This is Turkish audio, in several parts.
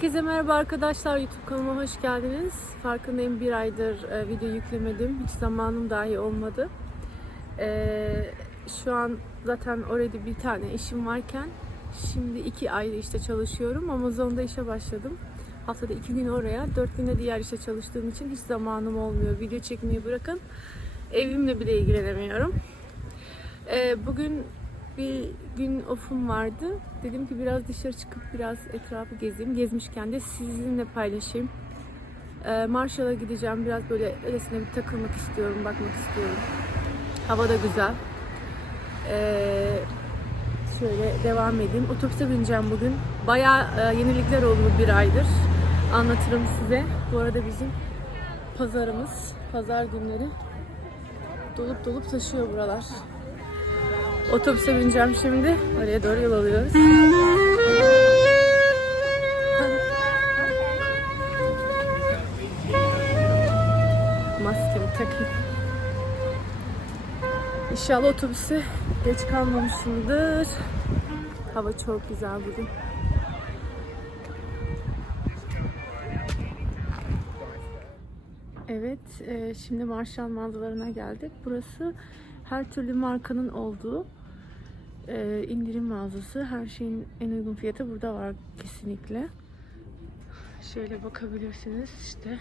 Herkese merhaba arkadaşlar. YouTube kanalıma hoş geldiniz. Farkındayım bir aydır e, video yüklemedim. Hiç zamanım dahi olmadı. E, şu an zaten orada bir tane işim varken şimdi iki ayrı işte çalışıyorum. Amazon'da işe başladım. Haftada iki gün oraya, dört günde diğer işte çalıştığım için hiç zamanım olmuyor. Video çekmeyi bırakın. Evimle bile ilgilenemiyorum. E, bugün bir gün off'um vardı. Dedim ki biraz dışarı çıkıp biraz etrafı gezeyim. Gezmişken de sizinle paylaşayım. Ee, Marshall'a gideceğim. Biraz böyle öylesine bir takılmak istiyorum, bakmak istiyorum. Hava da güzel. Ee, şöyle devam edeyim. Otobüse bineceğim bugün. Bayağı e, yenilikler oldu bir aydır. Anlatırım size. Bu arada bizim pazarımız, pazar günleri dolup dolup taşıyor buralar. Otobüse bineceğim şimdi. Oraya doğru yol alıyoruz. Maskemi takayım. İnşallah otobüse geç kalmamışımdır. Hava çok güzel bugün. Evet, e, şimdi Marshall mağazalarına geldik. Burası her türlü markanın olduğu e, indirim mağazası. Her şeyin en uygun fiyatı burada var kesinlikle. Şöyle bakabilirsiniz işte.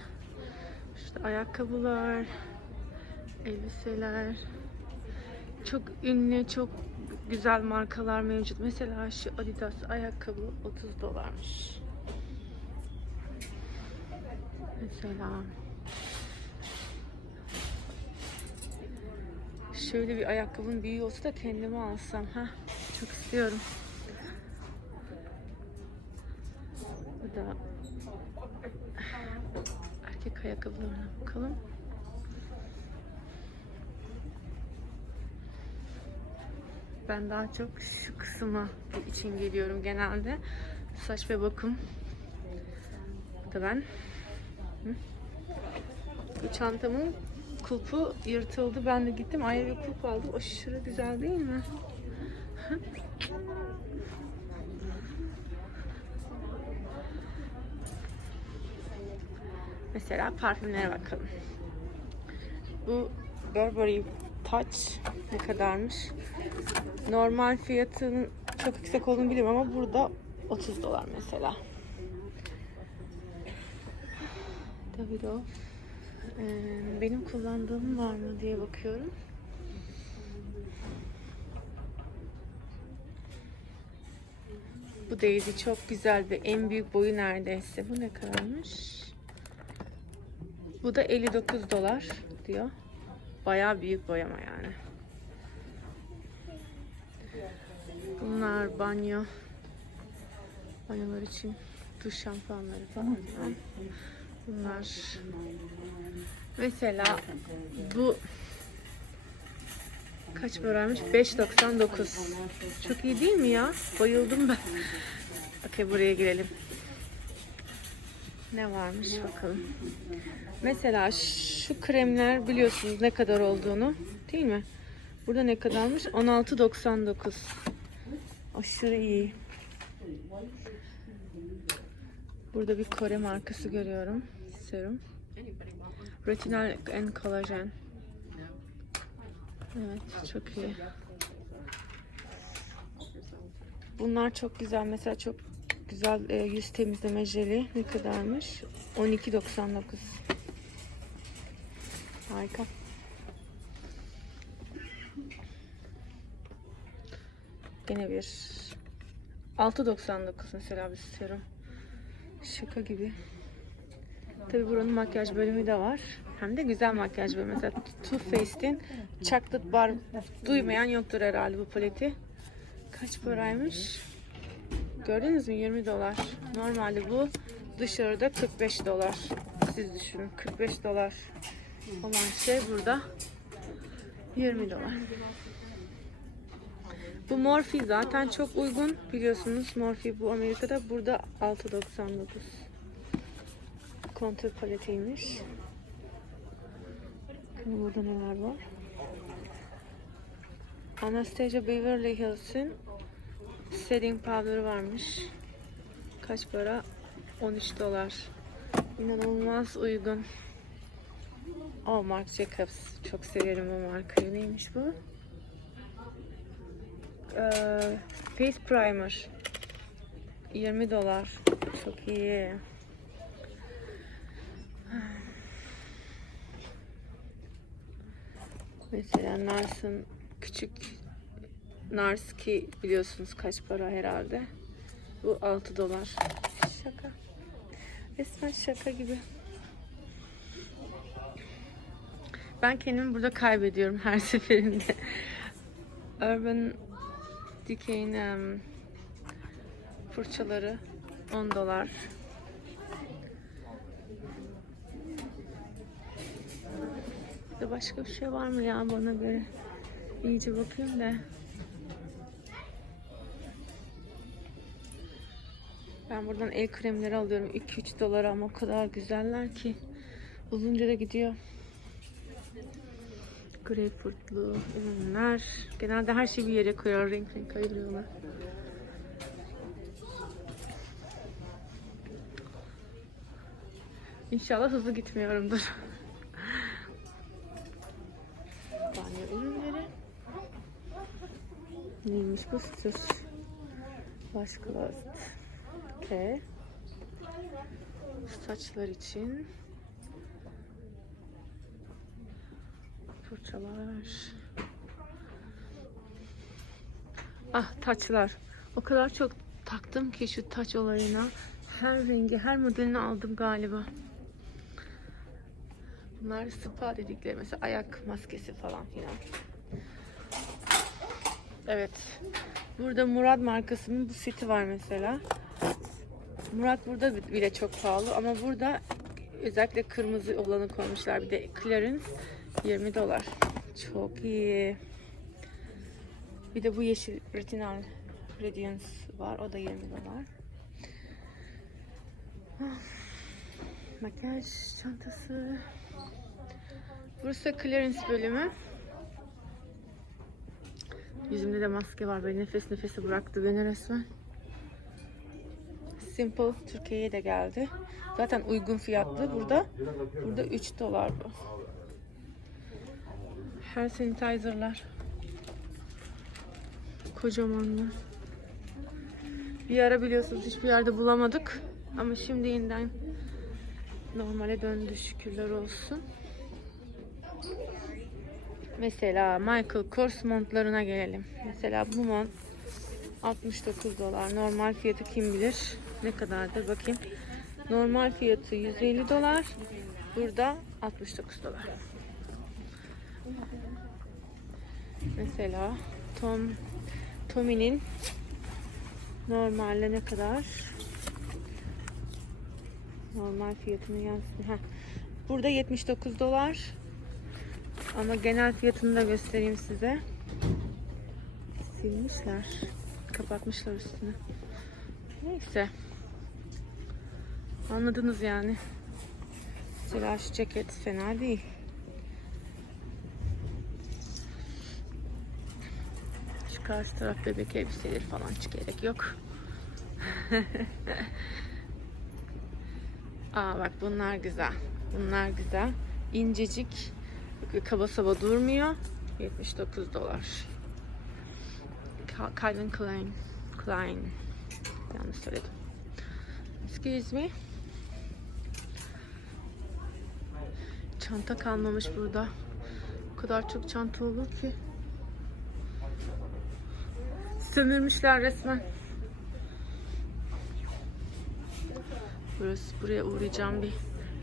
İşte ayakkabılar, elbiseler. Çok ünlü, çok güzel markalar mevcut. Mesela şu Adidas ayakkabı 30 dolarmış. Mesela Şöyle bir ayakkabının büyüğü olsa da kendime alsam. ha Çok istiyorum. Bu da erkek ayakkabılarına bakalım. Ben daha çok şu kısma için geliyorum genelde. Saç ve bakım. Bu da ben. Bu çantamın kulpu yırtıldı. Ben de gittim ayrı bir kulp aldım. Aşırı güzel değil mi? Mesela parfümlere bakalım. Bu Burberry Touch ne kadarmış? Normal fiyatının çok yüksek olduğunu biliyorum ama burada 30 dolar mesela. Davidoff ee, benim kullandığım var mı diye bakıyorum. Bu Daisy çok güzel ve en büyük boyu neredeyse. Bu ne kadarmış? Bu da 59 dolar diyor. Bayağı büyük boyama yani. Bunlar banyo. Banyolar için duş şampuanları falan. Bunlar mesela bu kaç paraymış? 5.99. Çok iyi değil mi ya? Bayıldım ben. Okey buraya girelim. Ne varmış bakalım. Mesela şu kremler biliyorsunuz ne kadar olduğunu değil mi? Burada ne kadarmış? 16.99. Aşırı iyi. Burada bir Kore markası görüyorum. Serum. Retinal and Collagen. Evet, çok iyi. Bunlar çok güzel. Mesela çok güzel e, yüz temizleme jeli. Ne kadarmış? 12.99. Harika. Yine bir 6.99 mesela bir serum. Şaka gibi. Tabi buranın makyaj bölümü de var. Hem de güzel makyaj bölümü. Mesela Too Faced'in Chocolate Bar duymayan yoktur herhalde bu paleti. Kaç paraymış? Gördünüz mü? 20 dolar. Normalde bu dışarıda 45 dolar. Siz düşünün. 45 dolar olan şey burada 20 dolar. Bu Morphe zaten çok uygun. Biliyorsunuz Morphe bu Amerika'da. Burada 6.99. Kontür paletiymiş. Bakın burada neler var. Anastasia Beverly Hills'in setting powder'ı varmış. Kaç para? 13 dolar. İnanılmaz uygun. Oh Marc Jacobs. Çok severim o markayı. Neymiş bu? Ee, Face Primer. 20 dolar. Çok iyi. Mesela Nars'ın küçük Nars ki biliyorsunuz kaç para herhalde. Bu 6 dolar. Şaka. Resmen şaka gibi. Ben kendimi burada kaybediyorum her seferinde. Urban Decay'in em, fırçaları 10 dolar. Burada başka bir şey var mı ya bana göre? İyice bakayım da. Ben buradan el kremleri alıyorum 2-3 dolar ama o kadar güzeller ki uzunca da gidiyor. Greyfurtlu ürünler. Genelde her şeyi bir yere koyuyor, renk renk ayırıyorlar. İnşallah hızlı gitmiyorumdur. Banyo ürünleri. Neymiş bu? Süt. Başka K. Saçlar için. Fırçalar. Ah taçlar. O kadar çok taktım ki şu taç olayına. Her rengi, her modelini aldım galiba. Bunlar spa dedikleri mesela ayak maskesi falan filan. Evet. Burada Murad markasının bu seti var mesela. Murat burada bile çok pahalı ama burada özellikle kırmızı olanı koymuşlar. Bir de clearance 20 dolar. Çok iyi. Bir de bu yeşil retinal radiance var. O da 20 dolar. Ah, Makyaj çantası. Burası clearance bölümü. Yüzümde de maske var. Böyle nefes nefese bıraktı beni resmen. Simple Türkiye'ye de geldi. Zaten uygun fiyatlı burada. Burada 3 dolar bu. Her sanitizerlar. Kocamanlar. Bir ara biliyorsunuz hiçbir yerde bulamadık. Ama şimdi yeniden normale döndü şükürler olsun. Mesela Michael Kors montlarına gelelim. Mesela bu mont 69 dolar. Normal fiyatı kim bilir ne kadardır bakayım. Normal fiyatı 150 dolar. Burada 69 dolar. Mesela Tom Tommy'nin normalde ne kadar? Normal fiyatını yazsın. Heh. Burada 79 dolar. Ama genel fiyatını da göstereyim size. Silmişler. Kapatmışlar üstünü. Neyse. Anladınız yani. Mesela ceket fena değil. Şu karşı taraf bebek elbiseleri falan hiç gerek yok. Aa bak bunlar güzel. Bunlar güzel. İncecik. Kaba saba durmuyor. 79 dolar. Calvin Klein. Klein. Yanlış söyledim. Excuse me. Çanta kalmamış burada. O kadar çok çanta olur ki. Sömürmüşler resmen. Burası buraya uğrayacağım bir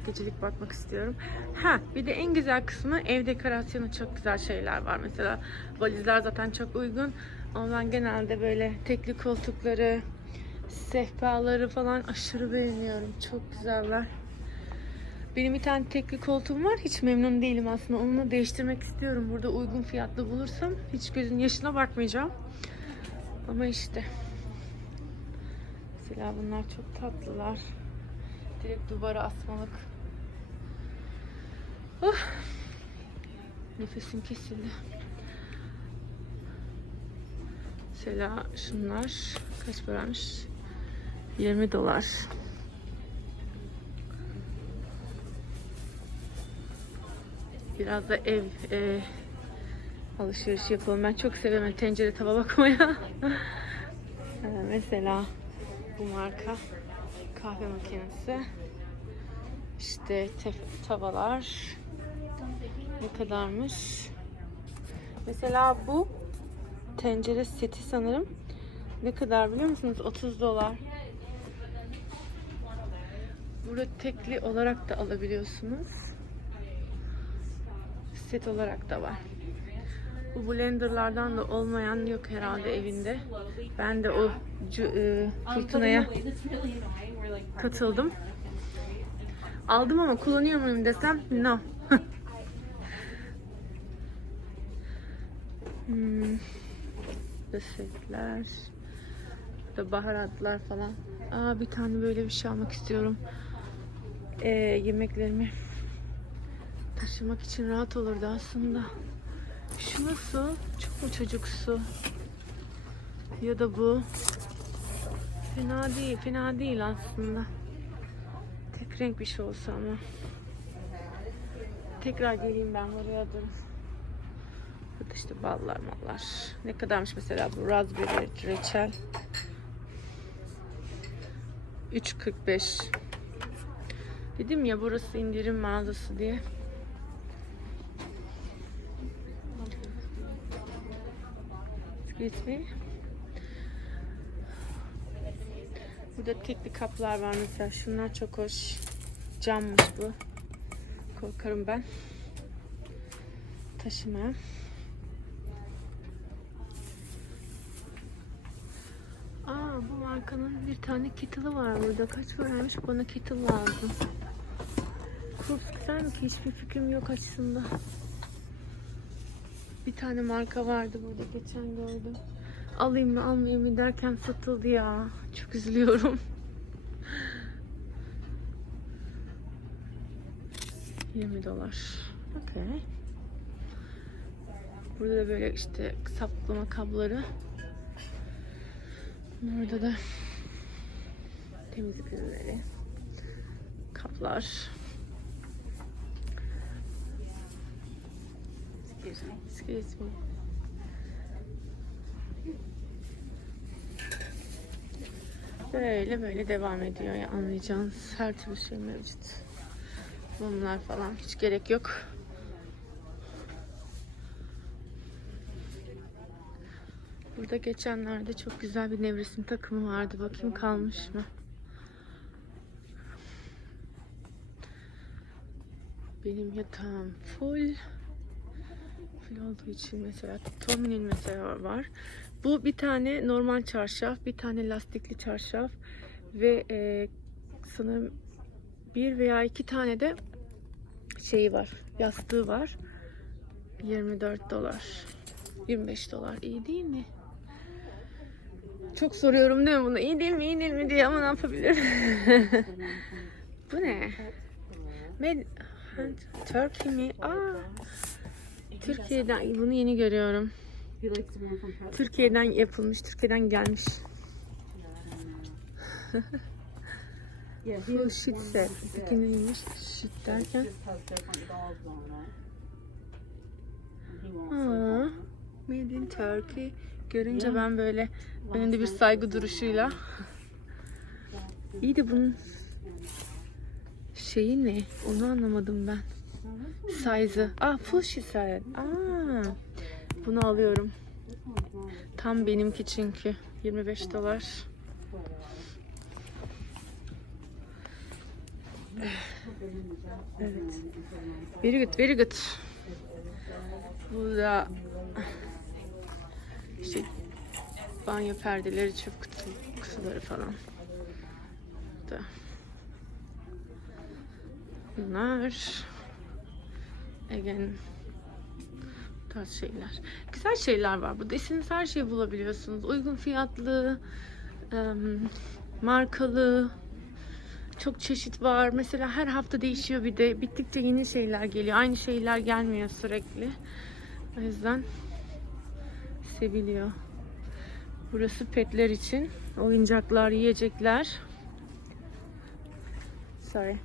gecelik bakmak istiyorum. Ha bir de en güzel kısmı ev dekorasyonu çok güzel şeyler var. Mesela valizler zaten çok uygun. Ama ben genelde böyle tekli koltukları, sehpaları falan aşırı beğeniyorum. Çok güzeller. Benim bir tane tekli koltuğum var. Hiç memnun değilim aslında. Onu değiştirmek istiyorum. Burada uygun fiyatlı bulursam hiç gözün yaşına bakmayacağım. Ama işte. Mesela bunlar çok tatlılar. Direkt duvara asmalık. Oh. Nefesim kesildi. Mesela şunlar kaç paraymış? 20 dolar. Biraz da ev e, alışveriş yapalım. Ben çok sevemem hani tencere tava bakmaya. Ee, mesela bu marka kahve makinesi. İşte tef tavalar ne kadarmış? Mesela bu tencere seti sanırım. Ne kadar biliyor musunuz? 30 dolar. Burada tekli olarak da alabiliyorsunuz. Set olarak da var. Bu blenderlardan da olmayan yok herhalde evinde. Ben de o e, fırtınaya katıldım. Aldım ama kullanıyor muyum desem no. Hmm. Resetler. Burada baharatlar falan. Aa bir tane böyle bir şey almak istiyorum. Ee, yemeklerimi taşımak için rahat olurdu aslında. Şu nasıl? Çok mu çocuksu? Ya da bu. Fena değil, fena değil aslında. Tek renk bir şey olsa ama. Tekrar geleyim ben buraya dur. Burada işte ballar mallar. Ne kadarmış mesela bu raspberry reçel. 3.45 Dedim ya burası indirim mağazası diye. Excuse me. Burada tekli kaplar var mesela. Şunlar çok hoş. Cammış bu. Korkarım ben. Taşımaya. Aa bu markanın bir tane kettle'ı var burada. Kaç paraymış? Bana kettle lazım. Krups güzel mi ki? Hiçbir fikrim yok aslında. Bir tane marka vardı burada geçen gördüm. Alayım mı almayayım mı derken satıldı ya. Çok üzülüyorum. Yirmi dolar. Okey. Burada da böyle işte saplama kabları. Burada da temizlik ürünleri, kaplar. Excuse me. Excuse me. Böyle böyle devam ediyor ya anlayacağınız her türlü şey mevcut. Mumlar falan hiç gerek yok. Burada geçenlerde çok güzel bir nevresim takımı vardı. Bakayım kalmış mı? Benim yatağım full. Full olduğu için mesela Tommy'nin mesela var. Bu bir tane normal çarşaf, bir tane lastikli çarşaf ve e, sanırım bir veya iki tane de şeyi var, yastığı var. 24 dolar. 25 dolar. iyi değil mi? Çok soruyorum değil mi bunu? İyi değil mi, iyi değil mi diye ama ne yapabilirim? Bu ne? Med Turkey mi? Aa, Türkiye'den bunu yeni görüyorum. Türkiye'den yapılmış, Türkiye'den gelmiş. Has shit set. Peki neymiş? Shit derken? Aa, made in Turkey. Görünce ben böyle önünde bir saygı duruşuyla. İyi de bunun şeyi ne? Onu anlamadım ben. Size'ı. Aa full she said. Aa, bunu alıyorum. Tam benimki çünkü. 25 dolar. Evet. Very good, very good. Bu da işte banyo perdeleri, çöp kutu, kutuları falan. Da. Bunlar again tarz şeyler. Güzel şeyler var burada. İstediğiniz her şeyi bulabiliyorsunuz. Uygun fiyatlı, markalı, çok çeşit var. Mesela her hafta değişiyor bir de. Bittikçe yeni şeyler geliyor. Aynı şeyler gelmiyor sürekli. O yüzden seviliyor. Burası petler için. Oyuncaklar, yiyecekler. Sorry.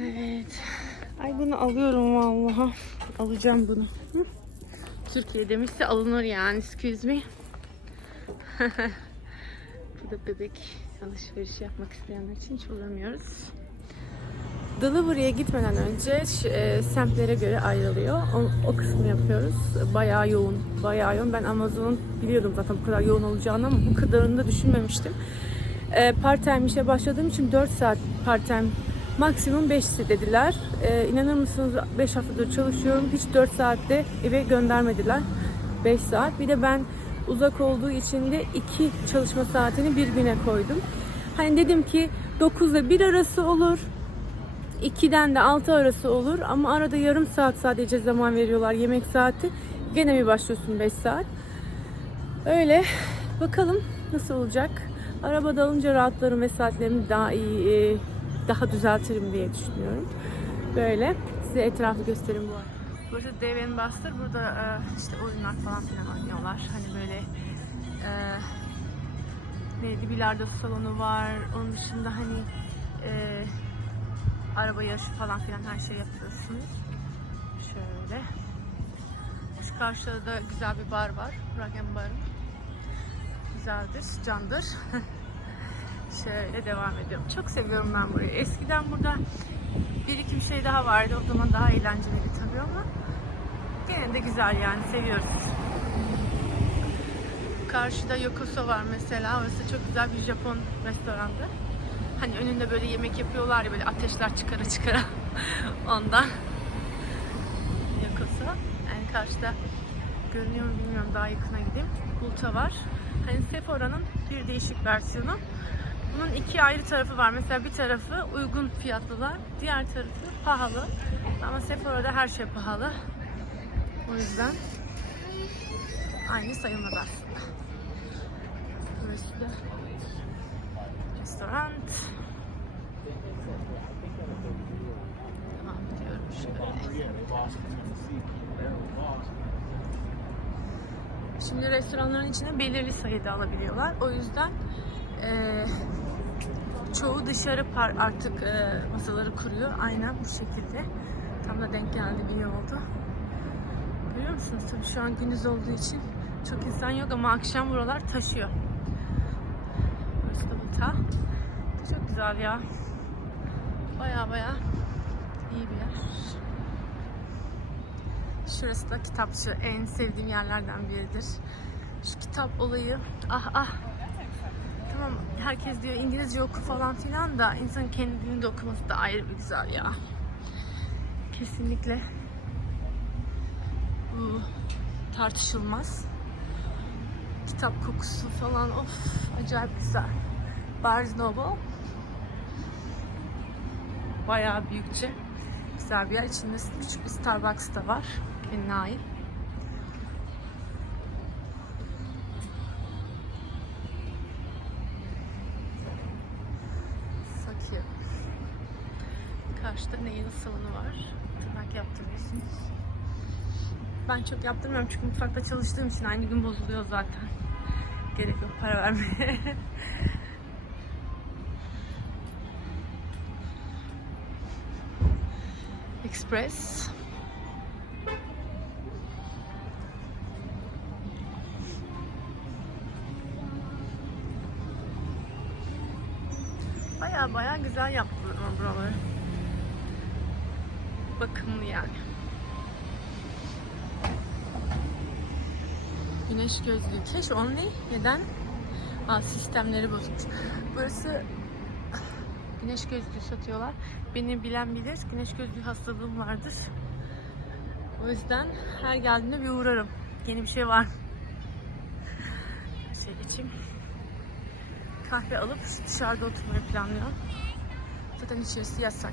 Evet. Ay bunu alıyorum vallahi. Alacağım bunu. Türkiye demişse alınır yani. Excuse me. Bu da bebek alışveriş yapmak isteyenler için hiç bulamıyoruz. Delivery'e gitmeden önce e, semtlere göre ayrılıyor. O, o kısmı yapıyoruz. Bayağı yoğun, bayağı yoğun. Ben Amazon'un biliyordum zaten bu kadar yoğun olacağını ama bu kadarını da düşünmemiştim. E, part time işe başladığım için 4 saat part time maksimum 5 dediler. E, inanır mısınız 5 haftadır çalışıyorum. Hiç 4 saatte eve göndermediler. 5 saat. Bir de ben uzak olduğu için de 2 çalışma saatini bir güne koydum. Hani dedim ki 9 ile 1 arası olur. 2'den de 6 arası olur ama arada yarım saat sadece zaman veriyorlar yemek saati. Gene mi başlıyorsun 5 saat? Öyle. Bakalım nasıl olacak. Arabada alınca rahatlarım ve saatlerimi daha iyi, e, daha düzeltirim diye düşünüyorum. Böyle. Size etrafı göstereyim bu arada. Burası Dave Buster. Burada e, işte oyunlar falan filan oynuyorlar. Hani böyle e, neydi bilardo salonu var. Onun dışında hani e, araba yarışı falan filan her şey yapıyorsunuz. Şöyle. Şu karşıda da güzel bir bar var. Ragen Bar. Güzeldir, candır. Şöyle devam ediyorum. Çok seviyorum ben burayı. Eskiden burada bir iki bir şey daha vardı. O zaman daha eğlenceliydi tabii ama gene de güzel yani seviyoruz. Karşıda Yokoso var mesela. Orası çok güzel bir Japon restorandı. Hani önünde böyle yemek yapıyorlar ya böyle ateşler çıkara çıkara ondan. Yokoso. Yani karşıda görünüyor mu bilmiyorum daha yakına gideyim. Ulta var. Hani Sephora'nın bir değişik versiyonu. Bunun iki ayrı tarafı var. Mesela bir tarafı uygun fiyatlılar, diğer tarafı pahalı. Ama Sephora'da her şey pahalı. O yüzden aynı sayılmaz aslında. Burası da restoran. Şimdi restoranların içine belirli sayıda alabiliyorlar. O yüzden eee, çoğu dışarı par artık eee, masaları kuruyor. Aynen bu şekilde. Tam da denk geldi iyi oldu. Görüyor musunuz? Tabii şu an gündüz olduğu için çok insan yok ama akşam buralar taşıyor. Buta. Çok güzel ya. Baya baya iyi bir yer. Şurası da kitapçı. En sevdiğim yerlerden biridir. Şu kitap olayı. Ah ah. Tamam herkes diyor İngilizce oku falan filan da insanın kendi dilinde okuması da ayrı bir güzel ya. Kesinlikle. Bu tartışılmaz. Kitap kokusu falan of acayip güzel. Barnes Noble. Bayağı büyükçe. Güzel bir yer. İçinde küçük bir Starbucks da var. Kendine ait. Karşıda nail salonu var. Tırnak yaptırıyorsunuz. Ben çok yaptırmıyorum çünkü mutfakta çalıştığım için aynı gün bozuluyor zaten. Gerek yok para vermeye. Express. Baya baya güzel yaptılar buraları. Bakımlı yani. Güneş gözlüğü. Cash only. Neden? Aa, sistemleri bozulmuş. Burası güneş gözlüğü satıyorlar. Beni bilen bilir. Güneş gözlüğü hastalığım vardır. O yüzden her geldiğimde bir uğrarım. Yeni bir şey var. Bir şey geçeyim. Kahve alıp dışarıda oturmayı planlıyorum. Zaten içerisi yasak.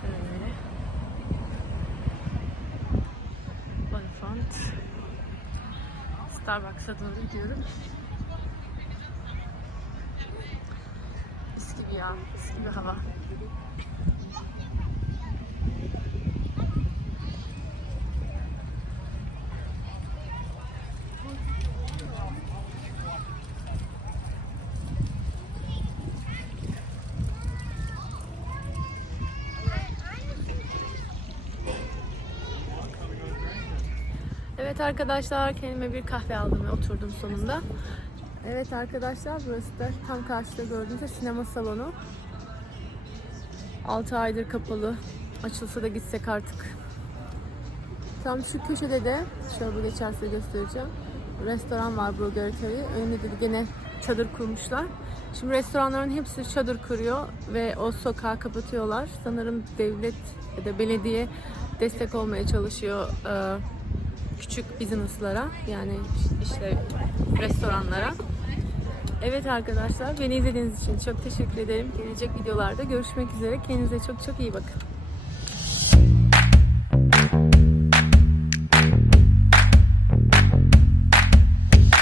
Şöyle. Bonifant. Starbucks'a doğru gidiyorum. Mis gibi ya, mis gibi hava. Evet arkadaşlar kendime bir kahve aldım ve oturdum sonunda. Evet arkadaşlar burası da tam karşıda gördüğünüz sinema salonu. 6 aydır kapalı. Açılsa da gitsek artık. Tam şu köşede de şöyle bu geçerse göstereceğim. Restoran var Burger Curry. Önünde de gene çadır kurmuşlar. Şimdi restoranların hepsi çadır kuruyor ve o sokağı kapatıyorlar. Sanırım devlet ya da belediye destek olmaya çalışıyor e, küçük business'lara yani işte restoranlara. Evet arkadaşlar beni izlediğiniz için çok teşekkür ederim. Gelecek videolarda görüşmek üzere. Kendinize çok çok iyi bakın.